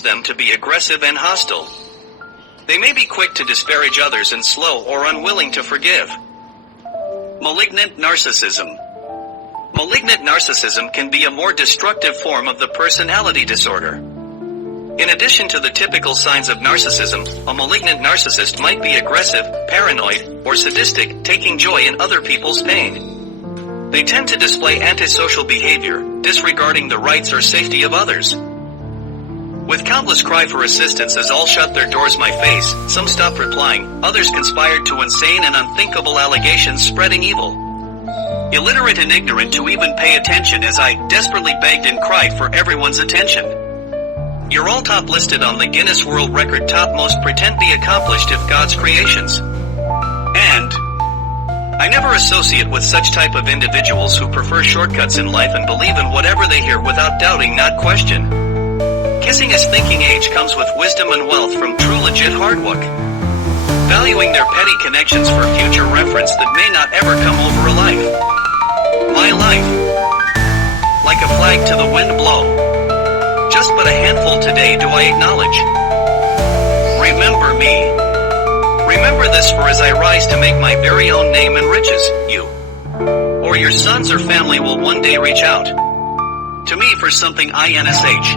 them to be aggressive and hostile. They may be quick to disparage others and slow or unwilling to forgive. Malignant narcissism. Malignant narcissism can be a more destructive form of the personality disorder. In addition to the typical signs of narcissism, a malignant narcissist might be aggressive, paranoid, or sadistic, taking joy in other people's pain. They tend to display antisocial behavior, disregarding the rights or safety of others. With countless cry for assistance as all shut their doors my face, some stopped replying, others conspired to insane and unthinkable allegations spreading evil. Illiterate and ignorant to even pay attention as I desperately begged and cried for everyone's attention. You're all top listed on the Guinness World Record top most pretend be accomplished if God's creations. And I never associate with such type of individuals who prefer shortcuts in life and believe in whatever they hear without doubting, not question. Kissing as thinking age comes with wisdom and wealth from true legit hard work. Valuing their petty connections for future reference that may not ever come over a life. My life. Like a flag to the wind blow. Just but a handful today do I acknowledge. Remember me. Remember this, for as I rise to make my very own name and riches, you or your sons or family will one day reach out to me for something INSH.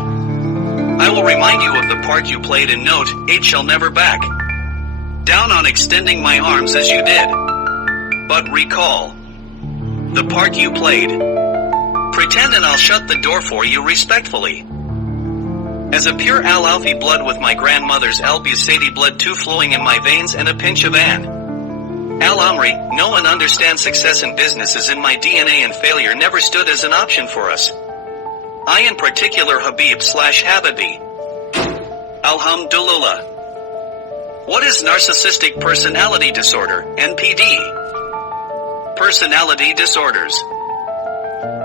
I will remind you of the part you played and note, age shall never back down on extending my arms as you did. But recall the part you played. Pretend and I'll shut the door for you respectfully. As a pure Al Alfie blood with my grandmother's Al Busadi blood too flowing in my veins and a pinch of Anne Al Amri, know and understand success in business is in my DNA and failure never stood as an option for us. I in particular Habib/Habibi. Alhamdulillah. What is narcissistic personality disorder, NPD? Personality disorders.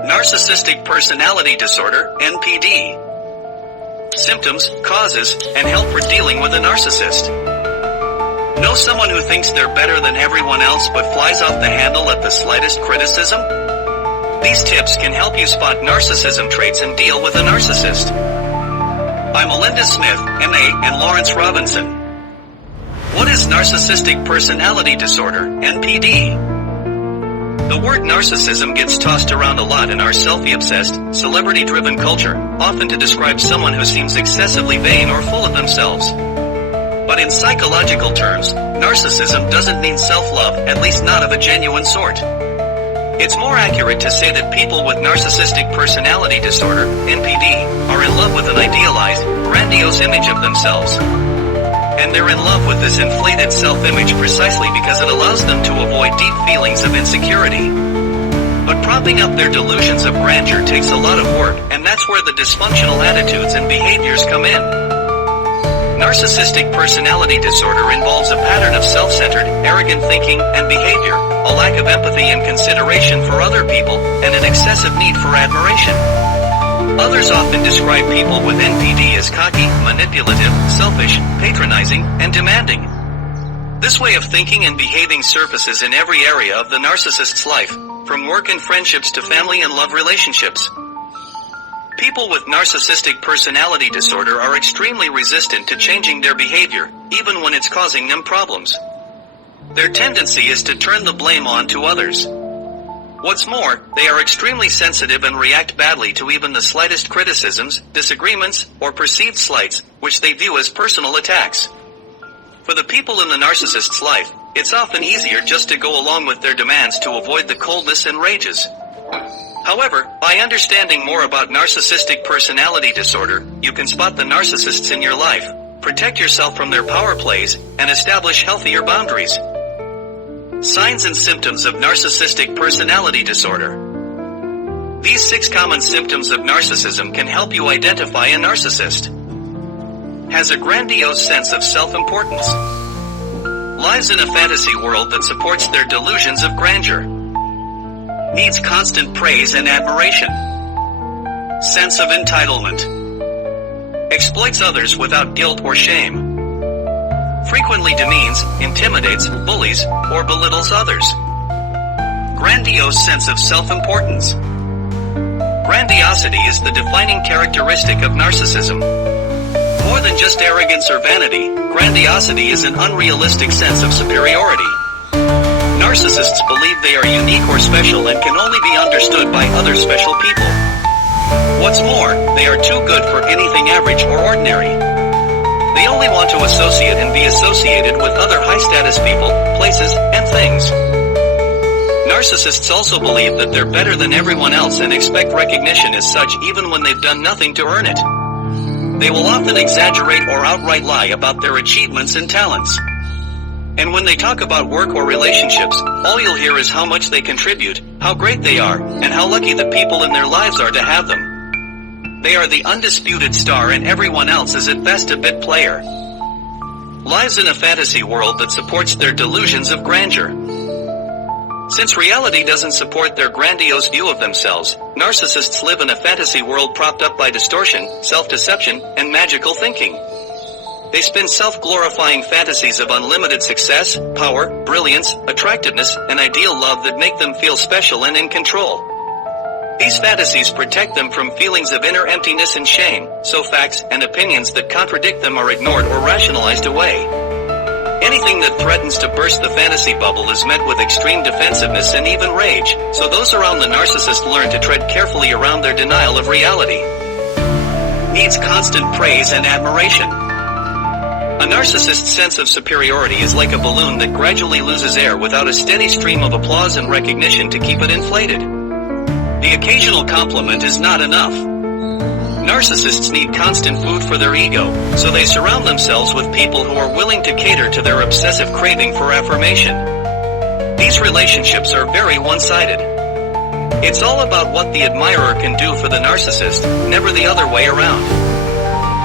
Narcissistic personality disorder, NPD. Symptoms, causes, and help for dealing with a narcissist. Know someone who thinks they're better than everyone else but flies off the handle at the slightest criticism? These tips can help you spot narcissism traits and deal with a narcissist. By Melinda Smith, MA, and Lawrence Robinson. What is narcissistic personality disorder, NPD? The word narcissism gets tossed around a lot in our selfie-obsessed, celebrity-driven culture, often to describe someone who seems excessively vain or full of themselves. But in psychological terms, narcissism doesn't mean self-love, at least not of a genuine sort. It's more accurate to say that people with narcissistic personality disorder, NPD, are in love with an idealized, grandiose image of themselves. And they're in love with this inflated self-image precisely because it allows them to avoid deep feelings of insecurity. But propping up their delusions of grandeur takes a lot of work, and that's where the dysfunctional attitudes and behaviors come in. Narcissistic personality disorder involves a pattern of self-centered, arrogant thinking and behavior, a lack of empathy and consideration for other people, and an excessive need for admiration. Others often describe people with NPD as cocky, manipulative, selfish, patronizing, and demanding. This way of thinking and behaving surfaces in every area of the narcissist's life, from work and friendships to family and love relationships. People with narcissistic personality disorder are extremely resistant to changing their behavior, even when it's causing them problems. Their tendency is to turn the blame on to others. What's more, they are extremely sensitive and react badly to even the slightest criticisms, disagreements, or perceived slights, which they view as personal attacks. For the people in the narcissist's life, it's often easier just to go along with their demands to avoid the coldness and rages. However, by understanding more about narcissistic personality disorder, you can spot the narcissists in your life, protect yourself from their power plays, and establish healthier boundaries. Signs and symptoms of narcissistic personality disorder. These 6 common symptoms of narcissism can help you identify a narcissist. Has a grandiose sense of self-importance. Lives in a fantasy world that supports their delusions of grandeur. Needs constant praise and admiration. Sense of entitlement. Exploits others without guilt or shame. Frequently demeans, intimidates, bullies, or belittles others. Grandiose sense of self-importance. Grandiosity is the defining characteristic of narcissism. than just arrogance or vanity. Grandiosity is an unrealistic sense of superiority. Narcissists believe they are unique or special and can only be understood by other special people. What's more, they are too good for anything average or ordinary. They only want to associate and be associated with other high-status people, places, and things. Narcissists also believe that they're better than everyone else and expect recognition as such even when they've done nothing to earn it. They will often exaggerate or outright lie about their achievements and talents. And when they talk about work or relationships, all you'll hear is how much they contribute, how great they are, and how lucky the people in their lives are to have them. They are the undisputed star and everyone else is at best a bit player. Lives in a fantasy world that supports their delusions of grandeur. Since reality doesn't support their grandiose view of themselves, narcissists live in a fantasy world propped up by distortion, self-deception, and magical thinking. They spin self-glorifying fantasies of unlimited success, power, brilliance, attractiveness, and ideal love that make them feel special and in control. These fantasies protect them from feelings of inner emptiness and shame, so facts and opinions that contradict them are ignored or rationalized away. Anything that threatens to burst the fantasy bubble is met with extreme defensiveness and even rage, so those around the narcissist learn to tread carefully around their denial of reality. Needs constant praise and admiration. A narcissist's sense of superiority is like a balloon that gradually loses air without a steady stream of applause and recognition to keep it inflated. The occasional compliment is not enough. Narcissists need constant food for their ego, so they surround themselves with people who are willing to cater to their obsessive craving for affirmation. These relationships are very one-sided. It's all about what the admirer can do for the narcissist, never the other way around.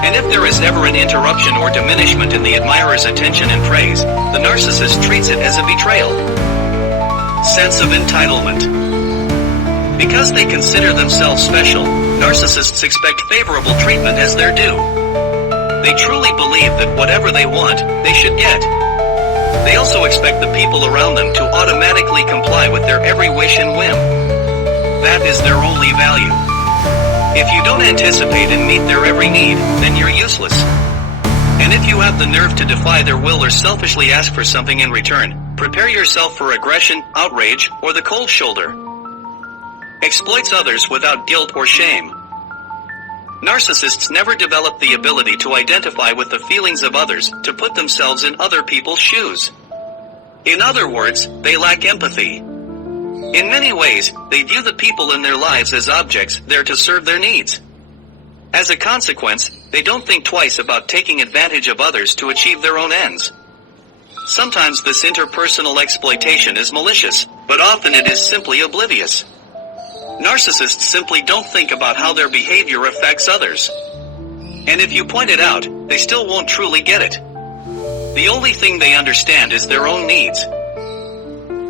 And if there is ever an interruption or diminishment in the admirer's attention and praise, the narcissist treats it as a betrayal. Sense of entitlement. Because they consider themselves special, narcissists expect favorable treatment as their due. They truly believe that whatever they want, they should get. They also expect the people around them to automatically comply with their every wish and whim. That is their only value. If you don't anticipate and meet their every need, then you're useless. And if you have the nerve to defy their will or selfishly ask for something in return, prepare yourself for aggression, outrage, or the cold shoulder. Exploits others without guilt or shame. Narcissists never develop the ability to identify with the feelings of others, to put themselves in other people's shoes. In other words, they lack empathy. In many ways, they view the people in their lives as objects there to serve their needs. As a consequence, they don't think twice about taking advantage of others to achieve their own ends. Sometimes this interpersonal exploitation is malicious, but often it is simply oblivious. Narcissists simply don't think about how their behavior affects others. And if you point it out, they still won't truly get it. The only thing they understand is their own needs.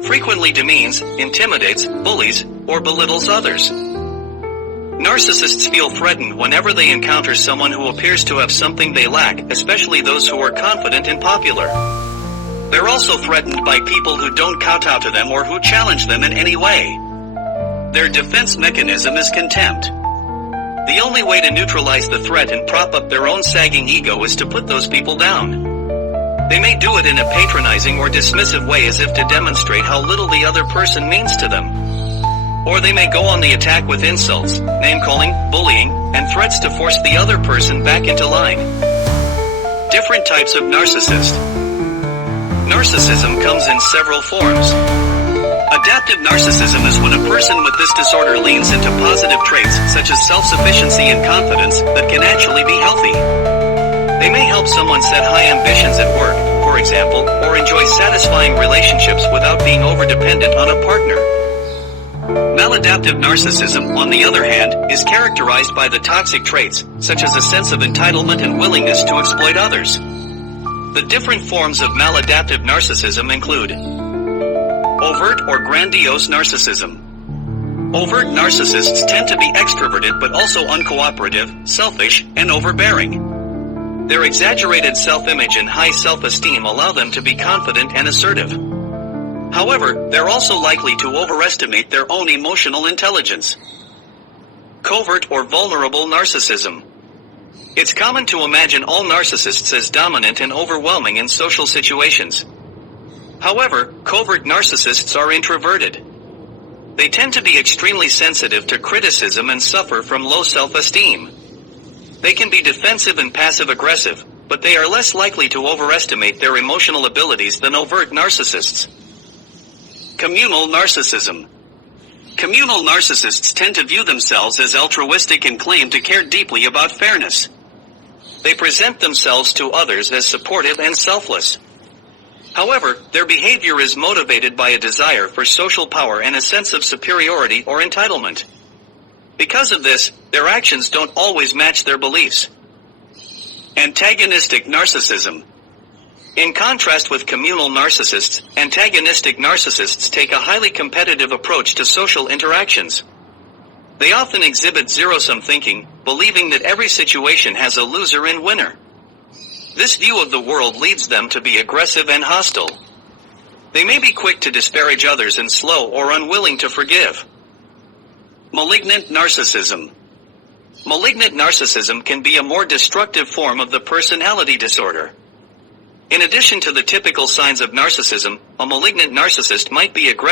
Frequently demeans, intimidates, bullies, or belittles others. Narcissists feel threatened whenever they encounter someone who appears to have something they lack, especially those who are confident and popular. They're also threatened by people who don't kowtow to them or who challenge them in any way. Their defense mechanism is contempt. The only way to neutralize the threat and prop up their own sagging ego is to put those people down. They may do it in a patronizing or dismissive way as if to demonstrate how little the other person means to them. Or they may go on the attack with insults, name-calling, bullying, and threats to force the other person back into line. Different types of narcissist. Narcissism comes in several forms. Adaptive narcissism is when a person with this disorder leans into positive traits such as self-sufficiency and confidence that can actually be healthy. They may help someone set high ambitions at work, for example, or enjoy satisfying relationships without being over-dependent on a partner. Maladaptive narcissism, on the other hand, is characterized by the toxic traits, such as a sense of entitlement and willingness to exploit others. The different forms of maladaptive narcissism include overt or grandiose narcissism. Overt narcissists tend to be extroverted but also uncooperative, selfish, and overbearing. Their exaggerated self-image and high self-esteem allow them to be confident and assertive. However, they're also likely to overestimate their own emotional intelligence. Covert or vulnerable narcissism. It's common to imagine all narcissists as dominant and overwhelming in social situations. However, covert narcissists are introverted. They tend to be extremely sensitive to criticism and suffer from low self-esteem. They can be defensive and passive-aggressive, but they are less likely to overestimate their emotional abilities than overt narcissists. Communal Narcissism. Communal narcissists tend to view themselves as altruistic and claim to care deeply about fairness. They present themselves to others as supportive and selfless. However, their behavior is motivated by a desire for social power and a sense of superiority or entitlement. Because of this, their actions don't always match their beliefs. Antagonistic Narcissism. In contrast with communal narcissists, antagonistic narcissists take a highly competitive approach to social interactions. They often exhibit zero-sum thinking, believing that every situation has a loser and winner. This view of the world leads them to be aggressive and hostile. They may be quick to disparage others and slow or unwilling to forgive. Malignant Narcissism. Malignant narcissism can be a more destructive form of the personality disorder. In addition to the typical signs of narcissism, a malignant narcissist might be aggressive